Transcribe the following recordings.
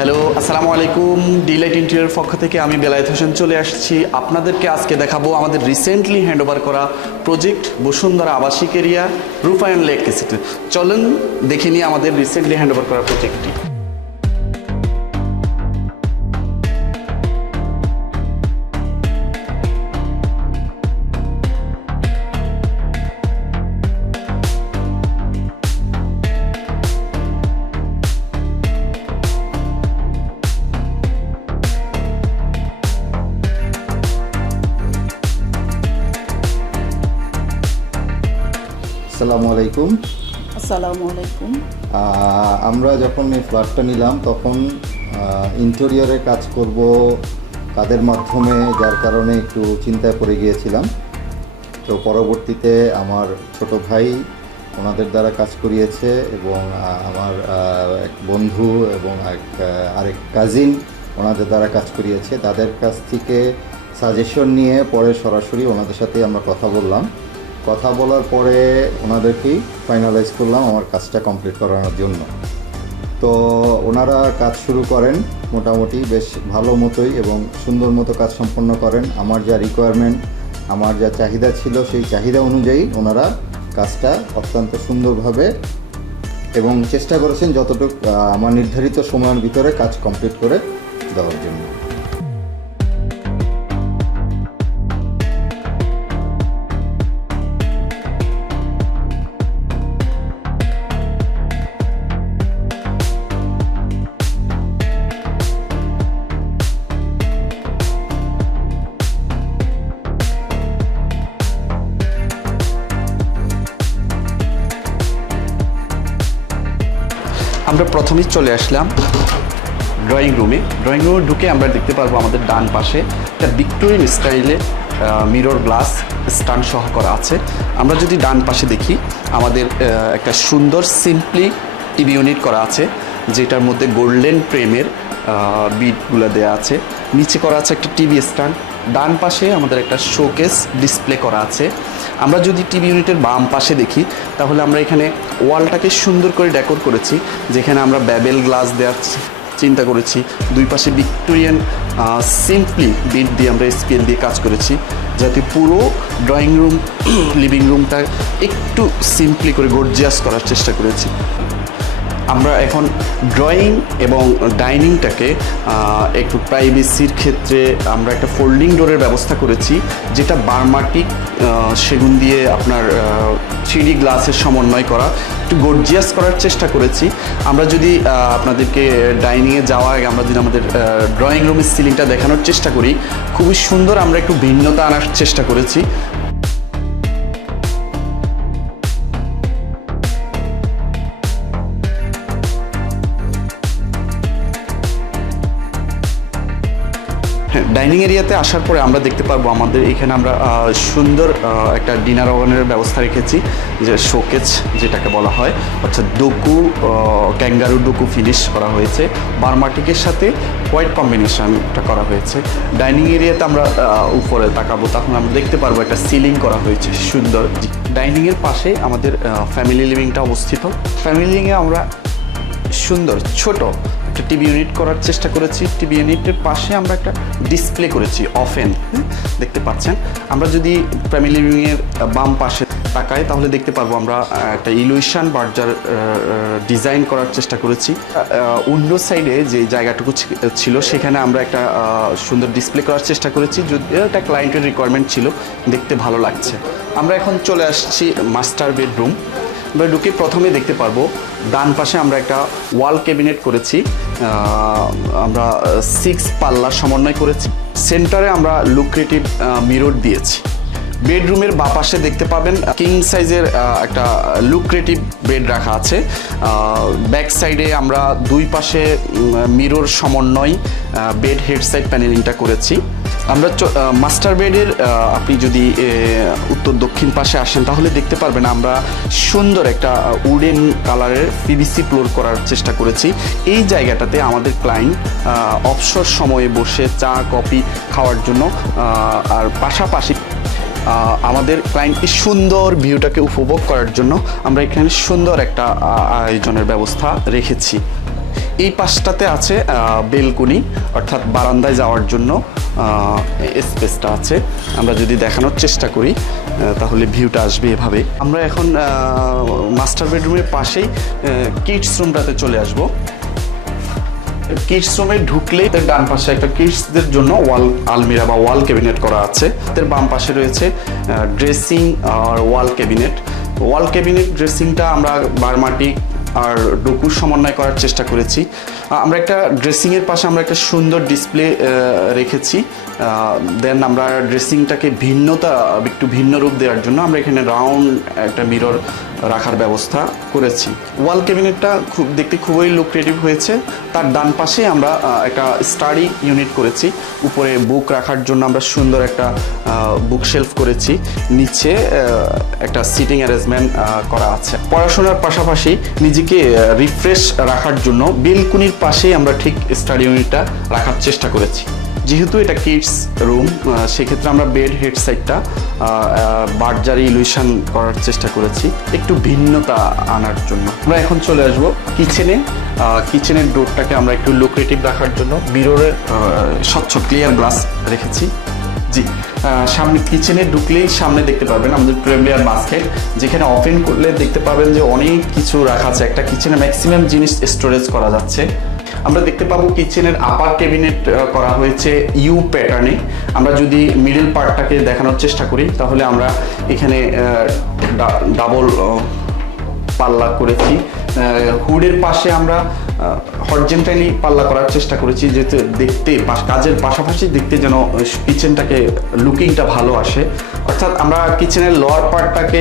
Hello, আসসালামু আলাইকুম। Deloitte interior পক্ষ থেকে আমি বেলায়েত হোসেন চলে আসছি। আপনাদেরকে আজকে দেখাবো আমাদের রিসেন্টলি হ্যান্ড করা প্রজেক্ট বসুন্ধরা আবাসিক এরিয়া রুফায়ন লেক কেসিটি চলুন দেখে নিই আমাদের রিসেন্টলি হ্যান্ড করা প্রজেক্টটি আসসালামু আলাইকুম। আসসালামু আলাইকুম। আমরা যখন এই ফ্ল্যাটটা নিলাম তখন ইন্টেরিয়রে কাজ করব কাদের মাধ্যমে যার কারণে একটু চিন্তায় পড়ে গিয়েছিলাম। তো পরবর্তীতে আমার ছোট ভাই ওনাদের দ্বারা কাজ করিয়েছে এবং আমার এক বন্ধু এবং এক আরেক কাজিন ওনাদের দ্বারা কাজ করিয়েছে। তাদের কাছ থেকে সাজেশন নিয়ে পরে সরাসরি ওনাদের সাথে আমরা কথা বললাম। কথা বলার পরে ওনাদেরকেই ফাইনালাইজ করলাম আমার কাজটা কমপ্লিট করানোর জন্য। তো ওনারা কাজ শুরু করেন, মোটামুটি বেশ ভালো মতোই এবং সুন্দর মতো কাজ সম্পন্ন করেন। আমার যা রিকোয়ারমেন্ট আমার যা চাহিদা ছিল সেই চাহিদা অনুযায়ী ওনারা কাজটা অত্যন্ত সুন্দরভাবে এবং চেষ্টা করেছেন যতটুকু আমার নির্ধারিত সময়ের ভিতরে কাজ কমপ্লিট করে দেওয়ার জন্য। আমরা প্রথমেই চলে আসলাম ড্রয়িং রুমে ড্রয়িং রুমে ঢুকে আমরা দেখতে পারব আমাদের ডান পাশে একটা ভিক্টোরিয়ান স্টাইলে মিরর গ্লাস স্টান সহ করা আছে। আমরা যদি ডান পাশে দেখি, আমাদের একটা সুন্দর সিম্পলি টিভি ইউনিট করা আছে, যেটার মধ্যে গোল্ডেন ফ্রেমের বিটগুলো দেওয়া আছে। নিচে করা আছে একটা টিভি স্ট্যান্ড ডান পাশে আমাদের একটা শোকেস ডিসপ্লে করা আছে। আমরা যদি টিভি ইউনিটের বাম পাশে দেখি, তাহলে আমরা এখানে ওয়ালটাকে সুন্দর করে ডেকোর করেছি, যেখানে আমরা ব্যাবেল গ্লাস দেওয়ার চিন্তা করেছি। দুই পাশে ভিক্টোরিয়ান সিম্পলি বিট দিয়ে আমরা স্কেল দিয়ে কাজ করেছি, যাতে পুরো ড্রয়িং রুম লিভিং রুমটা একটু সিম্পলি করে গর্জিয়াস করার চেষ্টা করেছি। আমরা এখন ড্রয়িং এবং ডাইনিংটাকে একটু প্রাইভেসির ক্ষেত্রে আমরা একটা ফোল্ডিং ডোরের ব্যবস্থা করেছি, যেটা বার্মাটিক সেগুন দিয়ে আপনার থ্রিডি গ্লাসের সমন্বয় করা। একটু গর্জিয়াস করার চেষ্টা করেছি। আমরা যদি আপনাদেরকে ডাইনিংয়ে যাওয়ার আগে আমরা যদি আমাদের ড্রয়িং রুমের সিলিংটা দেখানোর চেষ্টা করি, খুবই সুন্দর আমরা একটু ভিন্নতা আনার চেষ্টা করেছি। ডাইনিং এরিয়াতে আসার পরে আমরা দেখতে পারব আমাদের এখানে আমরা সুন্দর একটা ডিনার ওভেনের ব্যবস্থা রেখেছি, যে শোকেজ যেটাকে বলা হয়, অর্থাৎ ডোকু ক্যাঙ্গারু ডোকু ফিনিশ করা হয়েছে। বার্মাটিকের সাথে হোয়াইট কম্বিনেশনটা করা হয়েছে। ডাইনিং এরিয়াতে আমরা উপরে তাকাবো, তখন আমরা দেখতে পারব একটা সিলিং করা হয়েছে, সুন্দর। ডাইনিংয়ের পাশে আমাদের ফ্যামিলি লিভিংটা অবস্থিত। ফ্যামিলি লিভিংয়ে আমরা সুন্দর, ছোট একটা টিভি ইউনিট করার চেষ্টা করেছি। টিভি ইউনিটের পাশে আমরা একটা ডিসপ্লে করেছি অফেন দেখতে পাচ্ছেন? আমরা যদি ফ্যামিলি লিভিংয়ের বাম পাশে তাকাই, তাহলে দেখতে পারব আমরা একটা ইলুইশন বার্জার ডিজাইন করার চেষ্টা করেছি। উইন্ডো সাইডে যে জায়গাটুকু ছিল, সেখানে আমরা একটা সুন্দর ডিসপ্লে করার চেষ্টা করেছি। যদিও একটা ক্লায়েন্টের রিকোয়ারমেন্ট ছিল, দেখতে ভালো লাগছে। আমরা এখন চলে আসছি মাস্টার বেডরুম আমরা ঢুকে প্রথমে দেখতে পারব, ডান পাশে আমরা একটা ওয়াল ক্যাবিনেট করেছি আমরা সিক্স পাল্লার সমন্বয় করেছি। সেন্টারে আমরা লুক্রেটিভ মিরর দিয়েছি। বেডরুমের বা পাশে দেখতে পাবেন কিং সাইজের একটা লুক্রেটিভ বেড রাখা আছে। ব্যাক সাইডে আমরা দুই পাশে মিরর সমন্বয় বেড হেড সাইড প্যানেলিংটা করেছি। আমরা মাস্টার বেডের আপনি যদি উত্তর দক্ষিণ পাশে আসেন, তাহলে দেখতে পারবেন আমরা সুন্দর একটা উডেন কালারের পিভিসি ফ্লোর করার চেষ্টা করেছি। এই জায়গাটাতে আমাদের ক্লায়েন্ট অবসর সময়ে বসে চা, কফি খাওয়ার জন্য আর পাশাপাশি আমাদের ক্লায়েন্টকে সুন্দর ভিউটাকে উপভোগ করার জন্য আমরা এখানে সুন্দর একটা আয়োজনের ব্যবস্থা রেখেছি। এই পাশটাতে আছে বেলকুনি, অর্থাৎ বারান্দায় যাওয়ার জন্য স্পেসটা আছে। আমরা যদি দেখানোর চেষ্টা করি তাহলে ভিউটা আসবে এভাবে। আমরা এখন মাস্টার বেডরুমের পাশেই কিডস রুমটাতে চলে আসব। কিডস রুমে ঢুকলেই তার ডান পাশে একটা কিডসদের জন্য ওয়াল, আলমিরা বা ওয়াল ক্যাবিনেট করা আছে। তার বাম পাশে রয়েছে ড্রেসিং আর ওয়াল ক্যাবিনেট। ওয়াল ক্যাবিনেট ড্রেসিংটা আমরা বারমাটি আর ডকুর সমন্বয় করার চেষ্টা করেছি। আমরা একটা ড্রেসিংয়ের পাশে আমরা একটা সুন্দর ডিসপ্লে রেখেছি। দেন আমরা ড্রেসিংটাকে ভিন্নতা, একটু ভিন্ন রূপ দেওয়ার জন্য আমরা এখানে রাউন্ড একটা মিরর রাখার ব্যবস্থা করেছি। ওয়াল ক্যাবিনেটটা খুব, দেখতে খুবই লুক্রেটিভ হয়েছে। তার ডান পাশে আমরা একটা স্টাডি ইউনিট করেছি। উপরে বুক রাখার জন্য আমরা সুন্দর একটা বুক শেলফ করেছি। নিচে একটা সিটিং অ্যারেঞ্জমেন্ট করা আছে। পড়াশোনার পাশাপাশি নিজেকে রিফ্রেশ রাখার জন্য বেলকুনির পাশেই আমরা ঠিক স্টাডি রাখার চেষ্টা করেছি। যেহেতু এটা কিডস রুম সেক্ষেত্রে আমরা বেড হেড সাইডটা বার্জারি ইলুশন করার চেষ্টা করেছি, একটু ভিন্নতা আনার জন্য। আমরা এখন চলে আসব কিচেনে কিচেনের ডোরটাকে আমরা একটু লোক্রেটিভ রাখার জন্য মিররের স্বচ্ছ ক্লিয়ার গ্লাস রেখেছি। জি সামনে কিচেনে ঢুকলেই সামনে দেখতে পারবেন আমাদের প্রেমলিয়ার বাস্কেট যেখানে ওপেন করলে দেখতে পাবেন যে অনেক কিছু রাখা আছে। একটা কিচেনে ম্যাক্সিমাম জিনিস স্টোরেজ করা যাচ্ছে। আমরা দেখতে পাবো কিচেনের আপার ক্যাবিনেট করা হয়েছে ইউ প্যাটার্নে আমরা যদি মিডল পার্টটাকে দেখানোর চেষ্টা করি, তাহলে আমরা এখানে ডাবল পাল্লা করেছি। হুডের পাশে আমরা হরজেন্টাইলি পাল্লা করার চেষ্টা করেছি যে দেখতে কাজের পাশাপাশি দেখতে যেন কিচেনটাকে লুকিংটা ভালো আসে। অর্থাৎ আমরা কিচেনের লোয়ার পার্টটাকে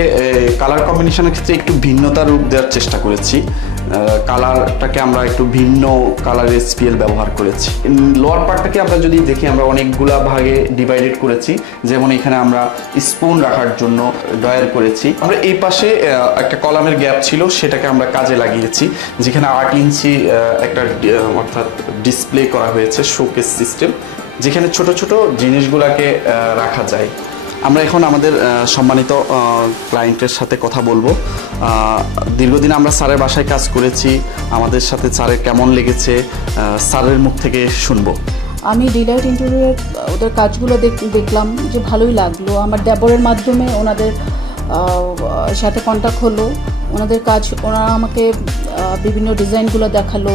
কালার কম্বিনেশনের ক্ষেত্রে একটু ভিন্নতা রূপ দেওয়ার চেষ্টা করেছি। কালারটাকে আমরা একটু ভিন্ন কালারের স্পিএল ব্যবহার করেছি। লোয়ার পার্টটাকে আমরা যদি দেখি, আমরা অনেকগুলা ভাগে ডিভাইডেড করেছি। যেমন এখানে আমরা স্পুন রাখার জন্য ডয়ার করেছি। আমরা এই পাশে একটা কলামের গ্যাপ ছিল, সেটাকে আমরা কাজে লাগিয়েছি। যেখানে আট ইঞ্চি একটা অর্থাৎ ডিসপ্লে করা হয়েছে শোকেস সিস্টেম যেখানে ছোট ছোট জিনিসগুলোকে রাখা যায়। আমরা এখন আমাদের সম্মানিত ক্লায়েন্টের সাথে কথা বলব। দীর্ঘদিন আমরা স্যারের বাসায় কাজ করেছি। আমাদের সাথে স্যারের কেমন লেগেছে স্যারের মুখ থেকে শুনব। আমি ডিলাইট ইন্টারভিউয়ের ওদের কাজগুলো দেখ- দেখলাম যে ভালোই লাগল। আমার দেবরের মাধ্যমে ওনাদের সাথে কন্ট্যাক্ট হলো। ওনাদের কাজ, ওনারা আমাকে বিভিন্ন ডিজাইনগুলো দেখাল।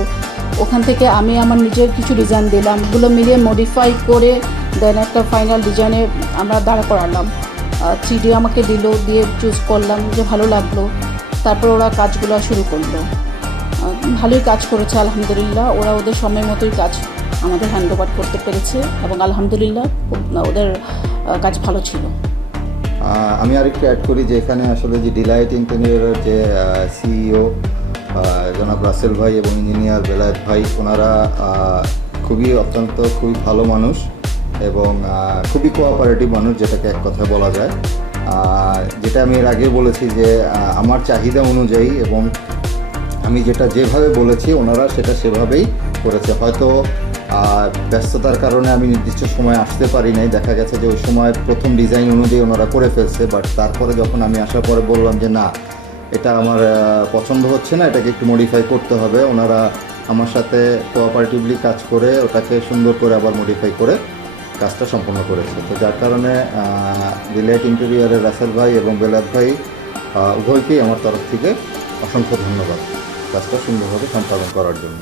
ওখান থেকে আমি আমার নিজের কিছু ডিজাইন দিলাম। ওগুলো মিলিয়ে মডিফাই করে দেন একটা ফাইনাল ডিজাইনে আমরা দাঁড়া করালাম। থ্রি ডি আমাকে দিল, দিয়ে চুজ করলাম যে ভালো লাগল। তারপর ওরা কাজগুলো শুরু করল। ভালোই কাজ করেছে, আলহামদুলিল্লাহ। ওরা ওদের সময় মতোই কাজ আমাদের হ্যান্ড ওভার করতে পেরেছে এবং আলহামদুলিল্লাহ ওদের কাজ ভালো ছিল। আমি আরেকটু অ্যাড করি যে এখানে আসলে যে ডিলাইট ইন্টেরিয়রের যে সিইও জনাব রাসেল ভাই এবং ইঞ্জিনিয়ার বেলায়েত ভাই, ওনারা খুবই অত্যন্ত, খুবই ভালো মানুষ। এবং খুবই কোঅপারেটিভ মানুষ, যেটাকে এক কথা বলা যায়। যেটা আমি এর আগে বলেছি যে আমার চাহিদা অনুযায়ী এবং আমি যেটা যেভাবে বলেছি, ওনারা সেটা সেভাবেই করেছে। হয়তো ব্যস্ততার কারণে আমি নির্দিষ্ট সময় আসতে পারি নাই। দেখা গেছে যে ওই সময় প্রথম ডিজাইন অনুযায়ী ওনারা করে ফেলছে বাট তারপরে যখন আমি আসার পরে বললাম যে, না, এটা আমার পছন্দ হচ্ছে না, এটাকে একটু মডিফাই করতে হবে। ওনারা আমার সাথে কোঅপারেটিভলি কাজ করে, ওটাকে সুন্দর করে আবার মডিফাই করে কাজটা সম্পন্ন করেছে তো যার কারণে রিলেট ইন্টেরিয়ারের রাসেল ভাই এবং বেলাত ভাই উভয়কেই আমার তরফ থেকে অসংখ্য ধন্যবাদ। কাজটা সুন্দরভাবে সম্পাদন করার জন্য।